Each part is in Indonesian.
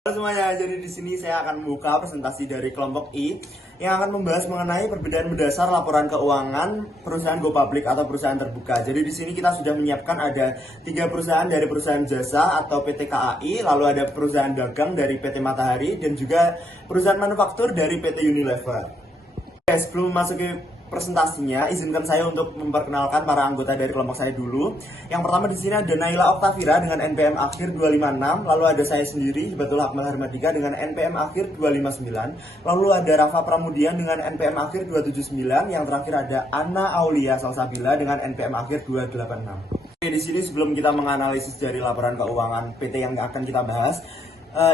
Halo semuanya, jadi di sini saya akan membuka presentasi dari kelompok I yang akan membahas mengenai perbedaan mendasar laporan keuangan perusahaan go public atau perusahaan terbuka. Jadi di sini kita sudah menyiapkan ada 3 perusahaan dari perusahaan jasa atau PT KAI, lalu ada perusahaan dagang dari PT Matahari dan juga perusahaan manufaktur dari PT Unilever. Oke, sebelum memasuki presentasinya, izinkan saya untuk memperkenalkan para anggota dari kelompok saya dulu. Yang pertama di sini ada Naila Oktavira dengan NPM akhir 256, lalu ada saya sendiri, Hibatul Akmal Harmadika dengan NPM akhir 259, lalu ada Rafa Pramudian dengan NPM akhir 279, yang terakhir ada Anna Aulia Salsabila dengan NPM akhir 286. Oke, di sini sebelum kita menganalisis dari laporan keuangan PT yang akan kita bahas,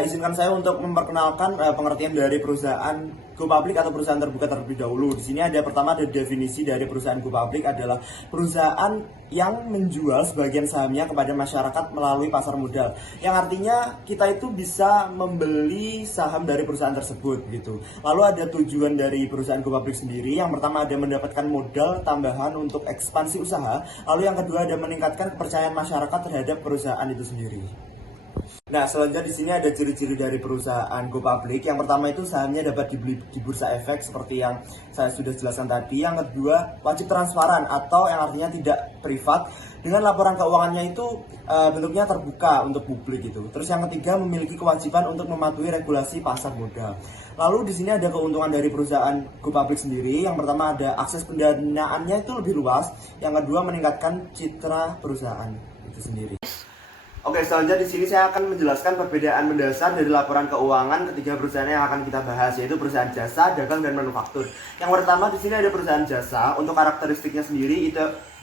izinkan saya untuk memperkenalkan pengertian dari perusahaan go public atau perusahaan terbuka terlebih dahulu. Di sini ada pertama ada definisi dari perusahaan go public adalah perusahaan yang menjual sebagian sahamnya kepada masyarakat melalui pasar modal. Yang artinya kita itu bisa membeli saham dari perusahaan tersebut gitu. Lalu ada tujuan dari perusahaan go public sendiri. Yang pertama ada mendapatkan modal tambahan untuk ekspansi usaha. Lalu yang kedua ada meningkatkan kepercayaan masyarakat terhadap perusahaan itu sendiri. Nah, selanjutnya di sini ada ciri-ciri dari perusahaan go public. Yang pertama itu sahamnya dapat dibeli di bursa efek seperti yang saya sudah jelaskan tadi. Yang kedua, wajib transparan atau yang artinya tidak privat. Dengan laporan keuangannya itu bentuknya terbuka untuk publik gitu. Terus yang ketiga, memiliki kewajiban untuk mematuhi regulasi pasar modal. Lalu di sini ada keuntungan dari perusahaan go public sendiri. Yang pertama ada akses pendanaannya itu lebih luas. Yang kedua, meningkatkan citra perusahaan itu sendiri. Oke, selanjutnya di sini saya akan menjelaskan perbedaan mendasar dari laporan keuangan ketiga perusahaan yang akan kita bahas, yaitu perusahaan jasa, dagang, dan manufaktur. Yang pertama di sini ada perusahaan jasa. Untuk karakteristiknya sendiri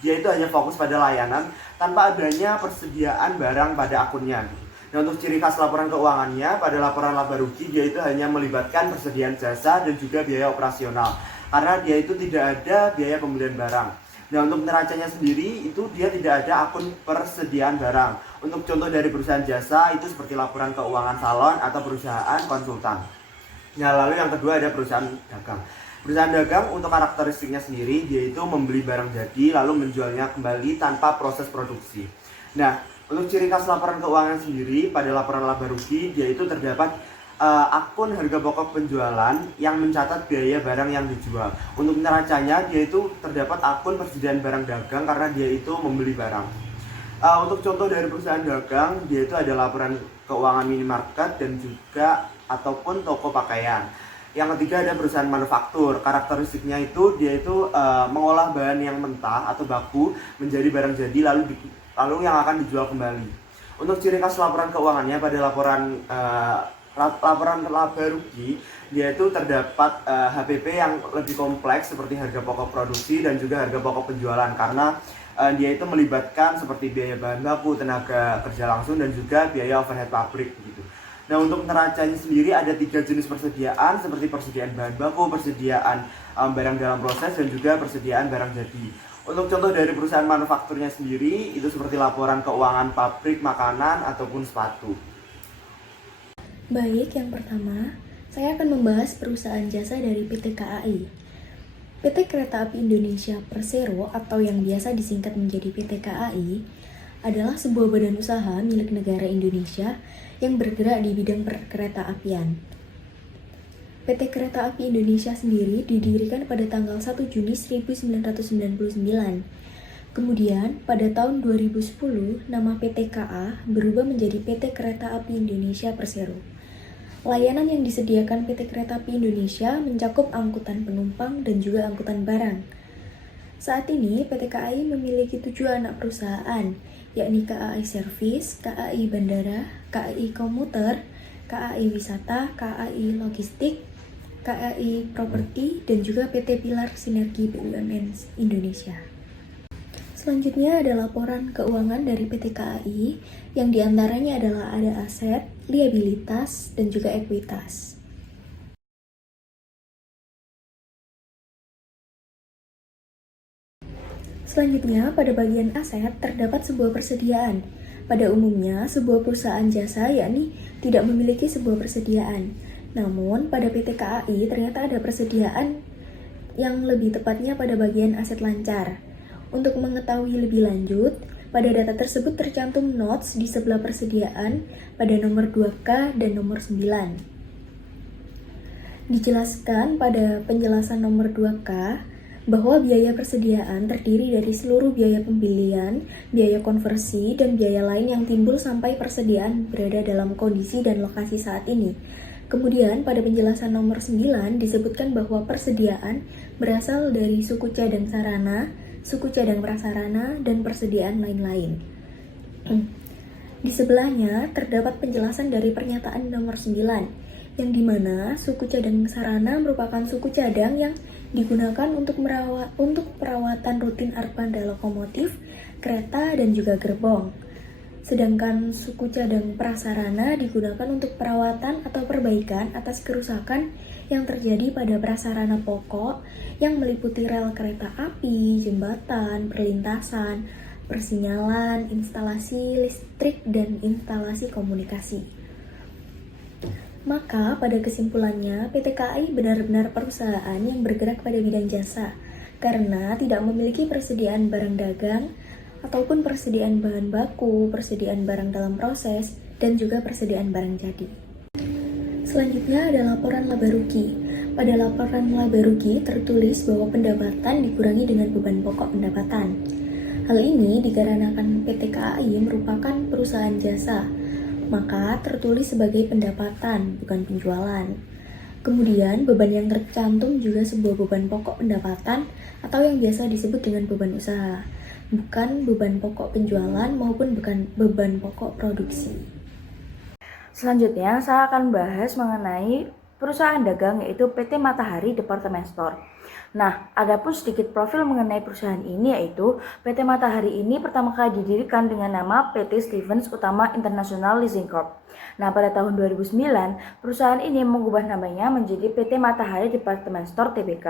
dia itu hanya fokus pada layanan tanpa adanya persediaan barang pada akunnya. Dan untuk ciri khas laporan keuangannya, pada laporan laba rugi dia itu hanya melibatkan persediaan jasa dan juga biaya operasional, karena dia itu tidak ada biaya pembelian barang. Nah, untuk neracanya sendiri itu dia tidak ada akun persediaan barang. Untuk contoh dari perusahaan jasa itu seperti laporan keuangan salon atau perusahaan konsultan. Nah, lalu yang kedua ada perusahaan dagang. Perusahaan dagang untuk karakteristiknya sendiri dia itu membeli barang jadi lalu menjualnya kembali tanpa proses produksi. Nah, untuk ciri khas laporan keuangan sendiri pada laporan laba rugi dia itu terdapat akun harga pokok penjualan yang mencatat biaya barang yang dijual. Untuk neracanya dia itu terdapat akun persediaan barang dagang karena dia itu membeli barang. Untuk contoh dari perusahaan dagang dia itu ada laporan keuangan minimarket dan juga ataupun toko pakaian. Yang ketiga ada perusahaan manufaktur. Karakteristiknya itu dia itu mengolah bahan yang mentah atau baku menjadi barang jadi lalu yang akan dijual kembali. Untuk ciri khas laporan keuangannya pada laporan laba rugi dia itu terdapat HPP yang lebih kompleks seperti harga pokok produksi dan juga harga pokok penjualan karena dia itu melibatkan seperti biaya bahan baku, tenaga kerja langsung dan juga biaya overhead pabrik gitu. Nah, untuk neracanya sendiri ada 3 jenis persediaan seperti persediaan bahan baku, persediaan barang dalam proses dan juga persediaan barang jadi. Untuk contoh dari perusahaan manufakturnya sendiri itu seperti laporan keuangan pabrik makanan ataupun sepatu. Baik, yang pertama, saya akan membahas perusahaan jasa dari PT KAI. PT Kereta Api Indonesia Persero atau yang biasa disingkat menjadi PT KAI adalah sebuah badan usaha milik negara Indonesia yang bergerak di bidang perkereta apian. PT Kereta Api Indonesia sendiri didirikan pada tanggal 1 Juni 1999. Kemudian, pada tahun 2010, nama PT KA berubah menjadi PT Kereta Api Indonesia Persero. Layanan yang disediakan PT Kereta Api Indonesia mencakup angkutan penumpang dan juga angkutan barang. Saat ini, PT KAI memiliki 7 anak perusahaan, yakni KAI Service, KAI Bandara, KAI Komuter, KAI Wisata, KAI Logistik, KAI Properti, dan juga PT Pilar Sinergi BUMN Indonesia. Selanjutnya ada laporan keuangan dari PT KAI yang diantaranya adalah ada aset, liabilitas, dan juga ekuitas. Selanjutnya, pada bagian aset terdapat sebuah persediaan. Pada umumnya, sebuah perusahaan jasa yakni tidak memiliki sebuah persediaan. Namun, pada PT KAI ternyata ada persediaan yang lebih tepatnya pada bagian aset lancar. Untuk mengetahui lebih lanjut, Pada data tersebut tercantum notes di sebelah persediaan pada nomor 2K dan nomor 9. Dijelaskan pada penjelasan nomor 2K bahwa biaya persediaan terdiri dari seluruh biaya pembelian, biaya konversi, dan biaya lain yang timbul sampai persediaan berada dalam kondisi dan lokasi saat ini. Kemudian pada penjelasan nomor 9 disebutkan bahwa persediaan berasal dari suku cadang sarana, suku cadang prasarana, dan persediaan lain-lain. Di sebelahnya terdapat penjelasan dari pernyataan nomor 9, yang dimana suku cadang sarana merupakan suku cadang yang digunakan untuk perawatan rutin armada lokomotif, kereta, dan juga gerbong. Sedangkan suku cadang prasarana digunakan untuk perawatan atau perbaikan atas kerusakan yang terjadi pada prasarana pokok yang meliputi rel kereta api, jembatan, perlintasan, persinyalan, instalasi listrik, dan instalasi komunikasi. Maka pada kesimpulannya PT KAI benar-benar perusahaan yang bergerak pada bidang jasa karena tidak memiliki persediaan barang dagang ataupun persediaan bahan baku, persediaan barang dalam proses, dan juga persediaan barang jadi. Selanjutnya ada laporan laba rugi. Pada laporan laba rugi tertulis bahwa pendapatan dikurangi dengan beban pokok pendapatan. Hal ini dikarenakan PT KAI merupakan perusahaan jasa, maka tertulis sebagai pendapatan, bukan penjualan. Kemudian, beban yang tercantum juga sebuah beban pokok pendapatan atau yang biasa disebut dengan beban usaha, bukan beban pokok penjualan maupun bukan beban pokok produksi. Selanjutnya, saya akan bahas mengenai perusahaan dagang yaitu PT Matahari Department Store. Nah, adapun sedikit profil mengenai perusahaan ini yaitu PT Matahari ini pertama kali didirikan dengan nama PT Stevens Utama International Leasing Corp. Nah, pada tahun 2009, perusahaan ini mengubah namanya menjadi PT Matahari Department Store Tbk.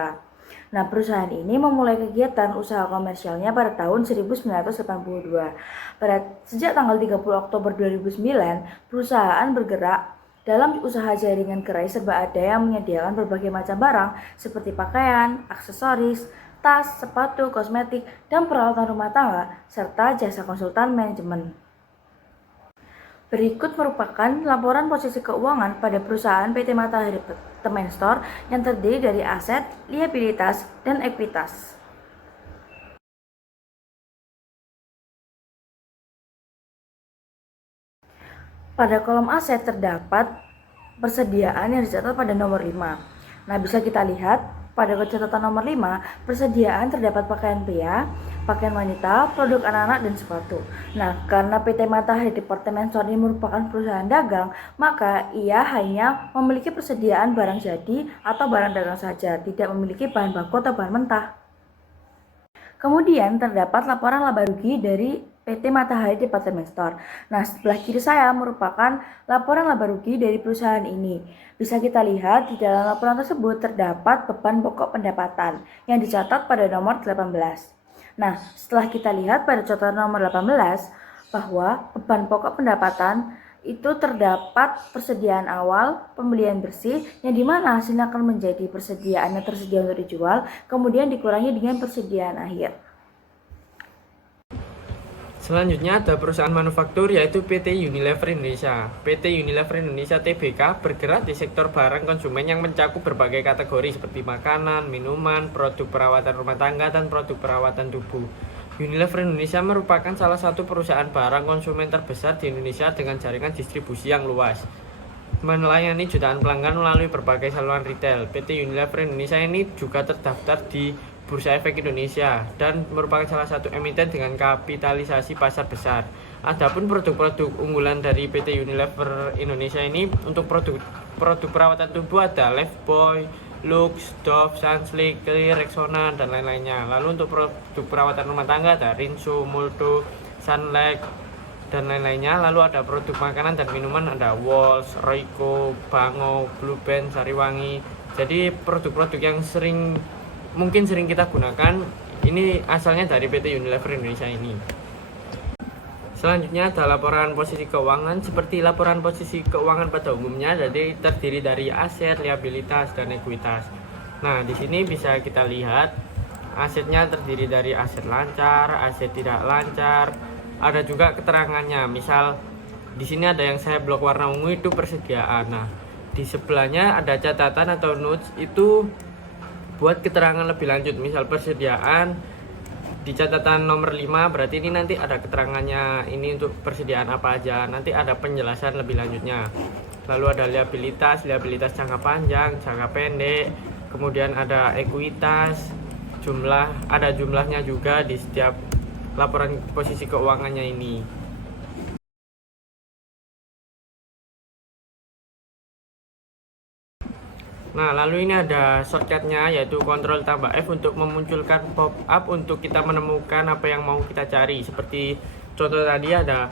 Nah, perusahaan ini memulai kegiatan usaha komersialnya pada tahun 1982. Sejak tanggal 30 Oktober 2009, perusahaan bergerak dalam usaha jaringan gerai serba ada yang menyediakan berbagai macam barang seperti pakaian, aksesoris, tas, sepatu, kosmetik, dan peralatan rumah tangga, serta jasa konsultan manajemen. Berikut merupakan laporan posisi keuangan pada perusahaan PT Matahari Department Store yang terdiri dari aset, liabilitas, dan ekuitas. Pada kolom aset terdapat persediaan yang dicatat pada nomor 5. Nah, bisa kita lihat pada catatan nomor 5, persediaan terdapat pakaian pria, pakaian wanita, produk anak-anak, dan sepatu. Nah, karena PT Matahari Department Store ini merupakan perusahaan dagang, maka ia hanya memiliki persediaan barang jadi atau barang dagang saja, tidak memiliki bahan baku atau bahan mentah. Kemudian terdapat laporan laba rugi dari PT Matahari Department Store. Nah, sebelah kiri saya merupakan laporan laba rugi dari perusahaan ini. Bisa kita lihat di dalam laporan tersebut terdapat beban pokok pendapatan yang dicatat pada nomor 18. Nah, setelah kita lihat pada catatan nomor 18 bahwa beban pokok pendapatan itu terdapat persediaan awal, pembelian bersih, yang dimana hasilnya akan menjadi persediaan yang tersedia untuk dijual, kemudian dikurangi dengan persediaan akhir. Selanjutnya ada perusahaan manufaktur yaitu PT Unilever Indonesia. PT Unilever Indonesia Tbk bergerak di sektor barang konsumen yang mencakup berbagai kategori seperti makanan, minuman, produk perawatan rumah tangga, dan produk perawatan tubuh. Unilever Indonesia merupakan salah satu perusahaan barang konsumen terbesar di Indonesia dengan jaringan distribusi yang luas, melayani jutaan pelanggan melalui berbagai saluran retail. PT Unilever Indonesia ini juga terdaftar di Bursa Efek Indonesia dan merupakan salah satu emiten dengan kapitalisasi pasar besar. Adapun produk-produk unggulan dari PT Unilever Indonesia ini untuk produk perawatan tubuh ada Lifebuoy, Lux, Dove, Sunsilk, Clear, Rexona, dan lain-lainnya. Lalu untuk produk perawatan rumah tangga ada Rinso, Molto, Sunlight, dan lain-lainnya. Lalu ada produk makanan dan minuman ada Walls, Royco, Bango, Blue Band, Sariwangi. Jadi produk-produk yang mungkin sering kita gunakan ini asalnya dari PT Unilever Indonesia ini. Selanjutnya ada laporan posisi keuangan. Seperti laporan posisi keuangan pada umumnya, jadi terdiri dari aset, liabilitas, dan ekuitas. Nah, di sini bisa kita lihat asetnya terdiri dari aset lancar, aset tidak lancar, ada juga keterangannya. Misal di sini ada yang saya blok warna ungu itu persediaan. Nah, di sebelahnya ada catatan atau notes itu buat keterangan lebih lanjut. Misal persediaan di catatan nomor 5 berarti ini nanti ada keterangannya ini untuk persediaan apa aja. Nanti ada penjelasan lebih lanjutnya. Lalu ada liabilitas jangka panjang, jangka pendek, kemudian ada ekuitas, ada jumlahnya juga di setiap laporan posisi keuangannya ini. Nah, lalu ini ada shortcutnya yaitu Ctrl tambah F untuk memunculkan pop up untuk kita menemukan apa yang mau kita cari. Seperti contoh tadi ada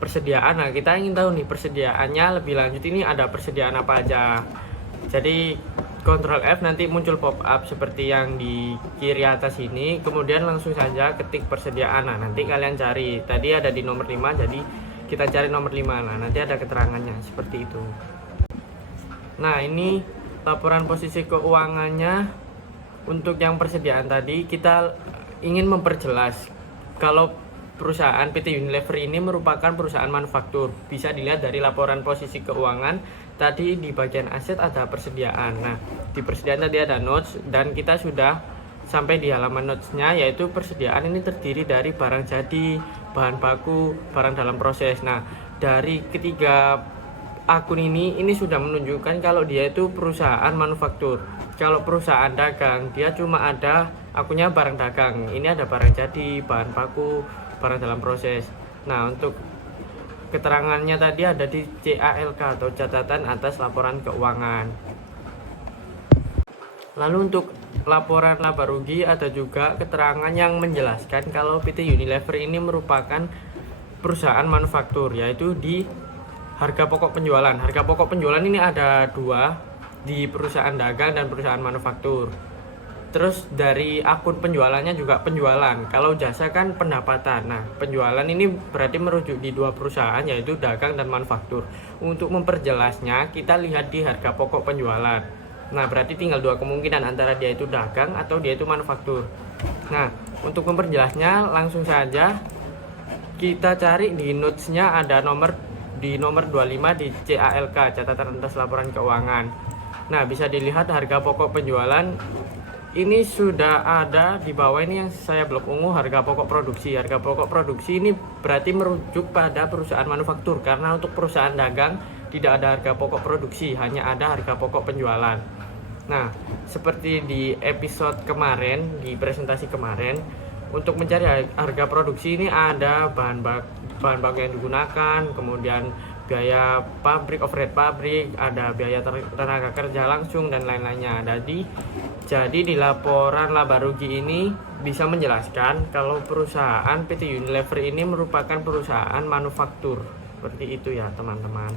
persediaan. Nah, kita ingin tahu nih persediaannya lebih lanjut ini ada persediaan apa aja. Jadi Ctrl F nanti muncul pop up seperti yang di kiri atas ini. Kemudian langsung saja ketik persediaan. Nah, nanti kalian cari. Tadi ada di nomor 5, jadi kita cari nomor 5. Nah, nanti ada keterangannya seperti itu. Nah, ini laporan posisi keuangannya. Untuk yang persediaan tadi kita ingin memperjelas kalau perusahaan PT Unilever ini merupakan perusahaan manufaktur. Bisa dilihat dari laporan posisi keuangan tadi di bagian aset ada persediaan. Nah, di persediaan tadi ada notes dan kita sudah sampai di halaman notesnya, yaitu persediaan ini terdiri dari barang jadi, bahan baku, barang dalam proses. Nah, dari ketiga akun ini sudah menunjukkan kalau dia itu perusahaan manufaktur. Kalau perusahaan dagang dia cuma ada akunnya barang dagang. Ini ada barang jadi, bahan baku, barang dalam proses. Nah, untuk keterangannya tadi ada di CALK atau catatan atas laporan keuangan. Lalu untuk laporan laba rugi ada juga keterangan yang menjelaskan kalau PT Unilever ini merupakan perusahaan manufaktur, yaitu di harga pokok penjualan. Harga pokok penjualan ini ada dua, di perusahaan dagang dan perusahaan manufaktur. Terus dari akun penjualannya juga penjualan. Kalau jasa kan pendapatan. Nah, penjualan ini berarti merujuk di dua perusahaan, yaitu dagang dan manufaktur. Untuk memperjelasnya, kita lihat di harga pokok penjualan. Nah, berarti tinggal dua kemungkinan antara dia itu dagang atau dia itu manufaktur. Nah, untuk memperjelasnya langsung saja kita cari di notesnya ada di nomor 25 di CALK, catatan atas laporan keuangan. Nah, bisa dilihat harga pokok penjualan ini sudah ada di bawah ini yang saya blok ungu, harga pokok produksi. Harga pokok produksi ini berarti merujuk pada perusahaan manufaktur, karena untuk perusahaan dagang tidak ada harga pokok produksi, hanya ada harga pokok penjualan. Nah, seperti di episode kemarin, di presentasi kemarin, untuk mencari harga produksi ini ada bahan baku yang digunakan, kemudian biaya pabrik, overhead pabrik, ada biaya tenaga kerja langsung dan lain-lainnya. Jadi di laporan laba rugi ini bisa menjelaskan kalau perusahaan PT Unilever ini merupakan perusahaan manufaktur. Seperti itu ya, teman-teman.